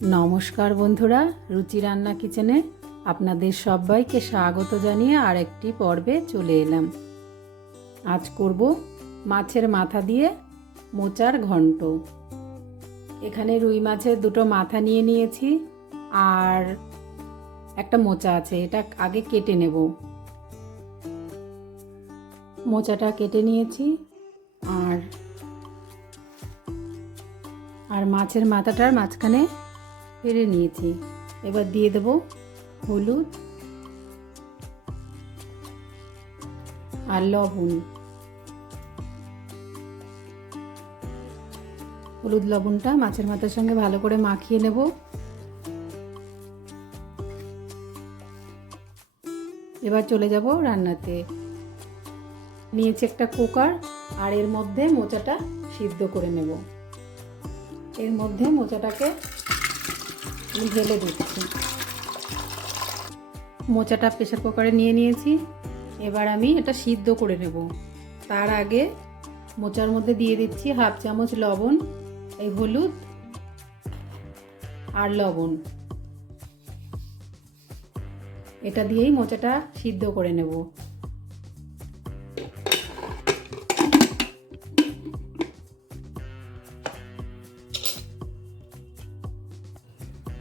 নমস্কার বন্ধুরা, রুচি রান্না কিচেনে আপনাদের সবাইকে স্বাগত জানিয়ে আরেকটি পর্বে চলে এলাম। আজ করব মাছের মাথা দিয়ে মোচার ঘন্ট। এখানে রুই মাছের দুটো মাথা নিয়ে নিয়েছি আর একটা মোচা আছে, এটা আগে কেটে নেব। মোচাটা কেটে নিয়েছি আর আর মাছের মাথাটার মাঝখানে পেরে নিয়েছি। এবার দিয়ে দেব হলুদ আর লবণ। হলুদ লবণটা মাছের মাথার সঙ্গে ভালো করে মাখিয়ে নেব। এবার চলে যাব রান্নাতে। নিয়েছি একটা কুকার আর এর মধ্যে মোচাটা সিদ্ধ করে নেব। এর মধ্যে মোচাটাকে ঢেলে দিচ্ছি। মোচাটা প্রেশার কুকারে নিয়ে নিয়েছি। এবার আমি এটা সিদ্ধ করে নেব। তার আগে মোচার মধ্যে দিয়ে দিচ্ছি হাফ চামচ লবণ, এই হলুদ আর লবণ। এটা দিয়েই মোচাটা সিদ্ধ করে নেব।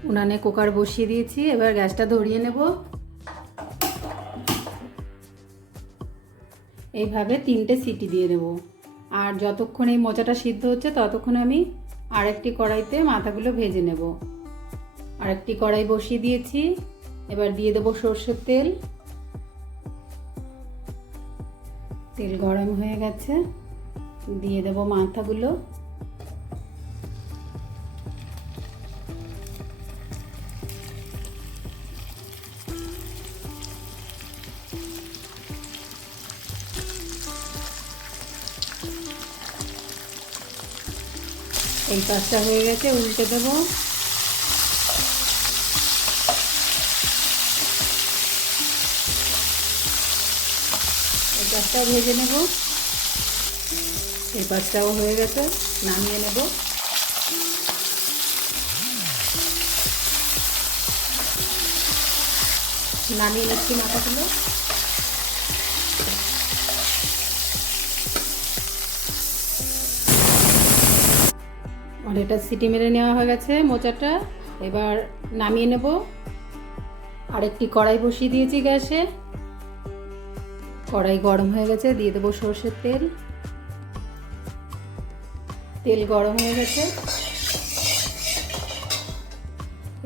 উনানে কুকার বসিয়ে দিয়েছি, এবার গ্যাসটা ধরিয়ে নেব। এইভাবে তিনটে সিটি দিয়ে দেব। আর যতক্ষণ এই মোচাটা সিদ্ধ হচ্ছে, ততক্ষণ আমি আরেকটি কড়াইতে মাথাগুলো ভেজে নেব। আরেকটি কড়াই বসিয়ে দিয়েছি, এবার দিয়ে দেবো সর্ষের তেল। তেল গরম হয়ে গেছে, দিয়ে দেবো মাথাগুলো। এই পাঁচটা হয়ে গেছে, উল্টে দেবো। এই পাঁচটাও ভেজে নেব। এই পাঁচটাও হয়ে গেছে, নামিয়ে নেব। নামিয়ে নিচ্ছি মাথাগুলো। এটা সিটি মেরে নেওয়া হয়ে গেছে মোচাটা। এবার নামিয়ে নেব। আরেকটি কড়াই বসিয়ে দিয়েছি গ্যাসে। কড়াই গরম হয়ে গেছে, দিয়ে দেবো সর্ষের তেল। তেল গরম হয়ে গেছে।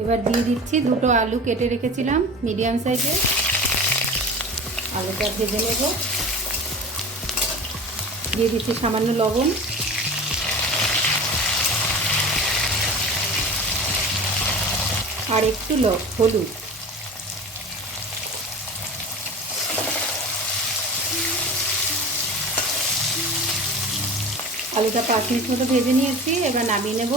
এবার দিয়ে দিচ্ছি দুটো আলু কেটে রেখেছিলাম মিডিয়াম সাইজে। আলুটা ভেজে নেব। দিয়ে দিচ্ছি সামান্য লবণ। আর একটু হলুদ। আলুটা পাঁচ মিনিট মতো ভেজে নিয়েছি, এবার নামিয়ে নেব।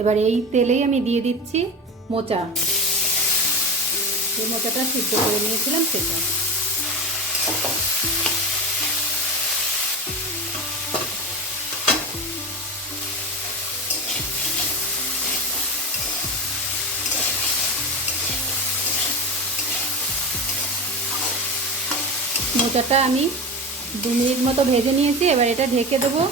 এবার এই তেলেই আমি দিয়ে দিচ্ছি মোচা। যে মোচাটা সিদ্ধ করে নিয়েছিলাম সেটা। মোচাটা আমি দু মিনিট মতো ভেজে নিয়েছি, এবার এটা ঢেকে দেবো।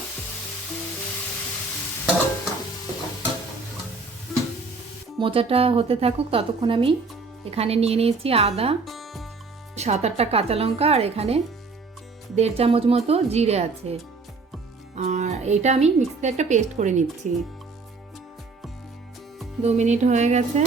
মোচাটা হতে থাকুক, ততক্ষণ আমি এখানে নিয়ে নিয়েছি আদা, সাত আটটা কাঁচা লঙ্কা আর এখানে দেড় চামচ মতো জিরে আছে। আর এটা আমি মিক্সিতে একটা পেস্ট করে নিচ্ছি। দু মিনিট হয়ে গেছে।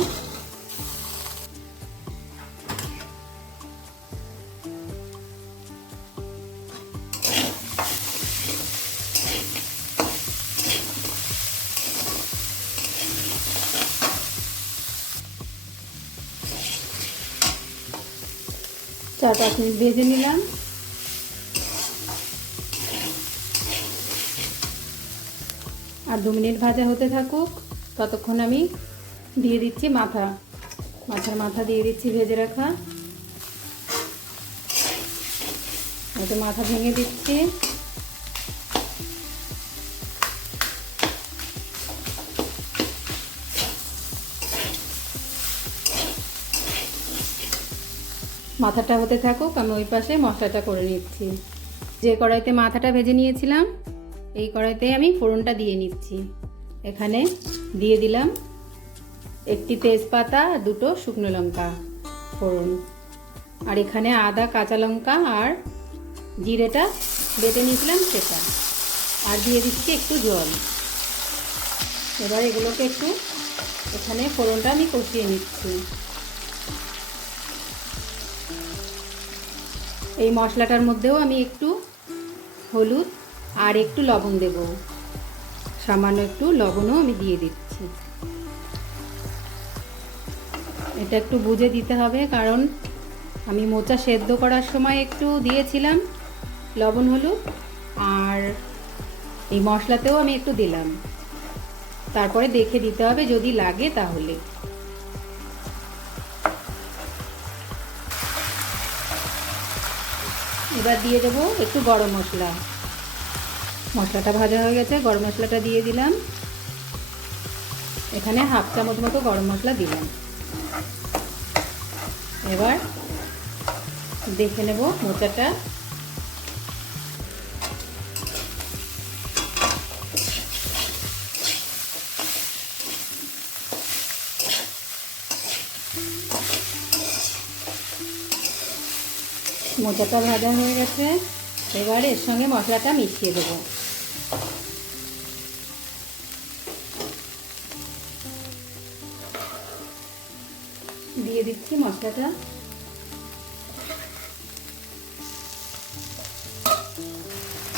চার পাঁচ মিনিট ভেজে নিলাম। আর দু মিনিট ভাজা হতে থাকুক, ততক্ষণ আমি দিয়ে দিচ্ছি মাথা। মাথার মাথা দিয়ে দিচ্ছি ভেজে রাখা। মাথা ভেঙে দিচ্ছি। মাথাটা হতে থাকুক, আমি ওই পাশে মশলাটা করে নিচ্ছি। যে কড়াইতে মাথাটা ভেজে নিয়েছিলাম, এই কড়াইতে আমি ফোড়নটা দিয়ে নিচ্ছি। এখানে দিয়ে দিলাম একটি তেজপাতা, দুটো শুকনো লঙ্কা ফোড়ন। আর এখানে আদা, কাঁচা লঙ্কা আর জিরেটা বেটে নিয়েছিলাম সেটা। আর দিয়ে দিচ্ছি একটু জল। এবার এগুলোকে একটু এখানে ফোড়নটা আমি কষিয়ে নিচ্ছি। এই মশলাটার মধ্যেও আমি একটু হলুদ আর একটু লবণ দেব। সামান্য একটু লবণও আমি দিয়ে দিচ্ছি। এটা একটু বুঝে দিতে হবে কারণ আমি মোচা সেদ্ধ করার সময় একটু দিয়েছিলাম লবণ হলুদ আর এই মশলাতেও আমি একটু দিলাম। তারপরে দেখে দিতে হবে যদি লাগে তাহলে। এবার দিয়ে দেবো একটু গরম মশলা। মশলাটা ভাজা হয়ে গেছে, গরম মশলাটা দিয়ে দিলাম। এখানে হাফ চামচ মতো গরম মশলা দিলাম। এবার দেখে নেব মোচাটা মোচাটা ভাজা হয়ে গেছে। এবার এর সঙ্গে মশলাটা মিশিয়ে দেবো। দিয়ে দিচ্ছি মশলাটা।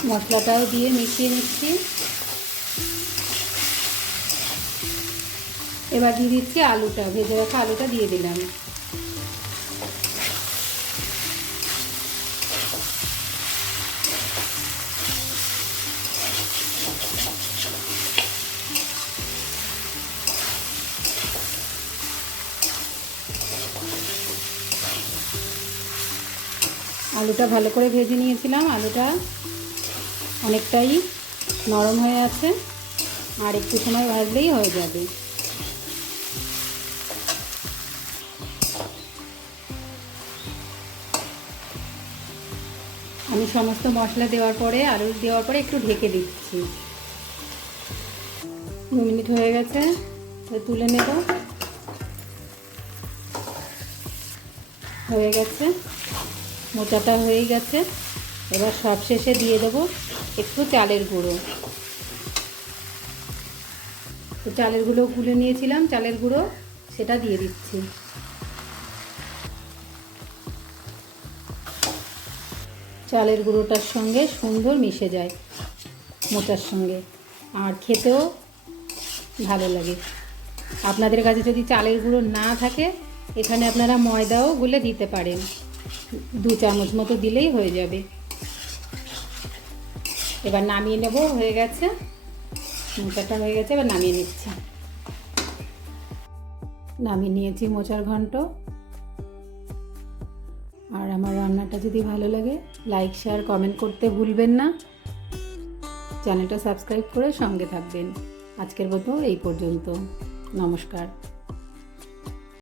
মশলাটাও দিয়ে মিশিয়ে নিচ্ছি। এবার দিয়ে দিচ্ছি আলুটা, ভেজে রাখা আলুটা দিয়ে দিলাম। আলুটা ভালো করে ভেজে নিয়েছিলাম। আলুটা অনেকটাই নরম হয়ে আছে আর একটু সময় ভাজলেই হয়ে যাবে। আমি সমস্ত মশলা দেওয়ার পরে, আলু দেওয়ার পরে একটু ঢেকে দিচ্ছি। দু মিনিট হয়ে গেছে তুলে নেব। হয়ে গেছে। মোচাটা হয়ে গেছে। এবার সব শেষে দিয়ে দেবো একটু চালের গুঁড়ো। তো চালের গুঁড়ো গুলে নিয়েছিলাম, চালের গুঁড়ো সেটা দিয়ে দিচ্ছি। চালের গুঁড়োটার সঙ্গে সুন্দর মিশে যায় মোচার সঙ্গে। আর খেতেও ভালো লাগে। আপনাদের কাছে যদি চালের গুঁড়ো না থাকে, এখানে আপনারা ময়দাও গুলে দিতে পারেন। দু চামচ মতো দিলেই হয়ে যাবে। এবার নামিয়ে নেব, হয়ে গেছে। মোচাটা হয়ে গেছে, এবার নামিয়ে নিচ্ছি। নামিয়ে নিয়েছি মোচার ঘন্ট। আর আমার রান্নাটা যদি ভালো লাগে, লাইক, শেয়ার, কমেন্ট করতে ভুলবেন না। চ্যানেলটা সাবস্ক্রাইব করে সঙ্গে থাকবেন। আজকের মতো এই পর্যন্ত। নমস্কার।